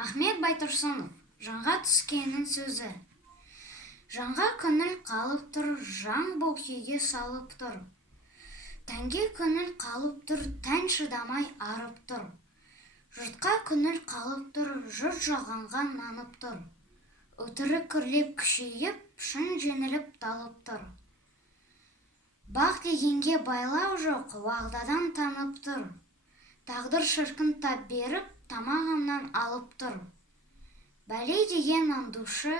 Ахмет Байтұрсынов, жанға түскеннің сөзі. Жанға көңіл қалып тұр, жан бұл күйге салып тұр. Тәнге көңіл қалып тұр, тән шыдамай арып тұр. Жұртқа көңіл қалып тұр, жұрт жалғанға нанып тұр. Өтірік күрлеп күшейіп, шын жеңіліп талып тұр. Бақ дегенге байлау жоқ, уағдадан танып тұр. Тағдыр шіркін тап беріп, тамағымнан алып тұр. Бәле деген андушы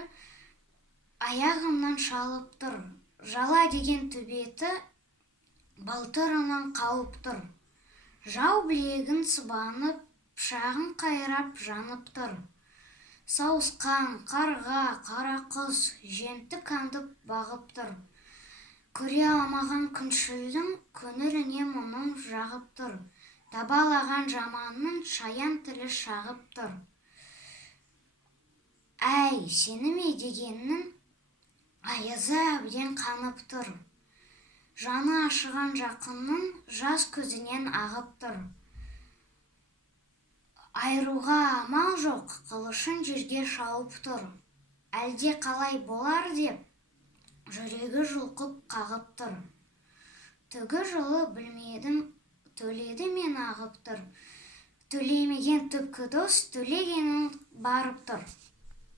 аяғымнан шалып тұр. Жала деген төбеті балтырынан қауып тұр. Жау білегін сыбанып, пышағын қайрап жанып тұр. Сауысқан, қарға, қара құс жемтік аңдып бағып тұр. Көре алмаған күншілдің көңіліне мұңын жағып тұр. Табалаған жаманның шаян тілі шағып тұр. Әй, сені ме дегеннің айызы әбден қанып тұр. Жаны ашыған жақынның жас көзінен ағып тұр. Айыруға амал жоқ, қылышын жерге шауып тұр. Әлде қалай болар деп, жүрегі жұлқып қағып тұр. Түгі жолы білмедім, төледі мен ағып тұр. Төлемеген түпкі дос, төлегенін барып тұр.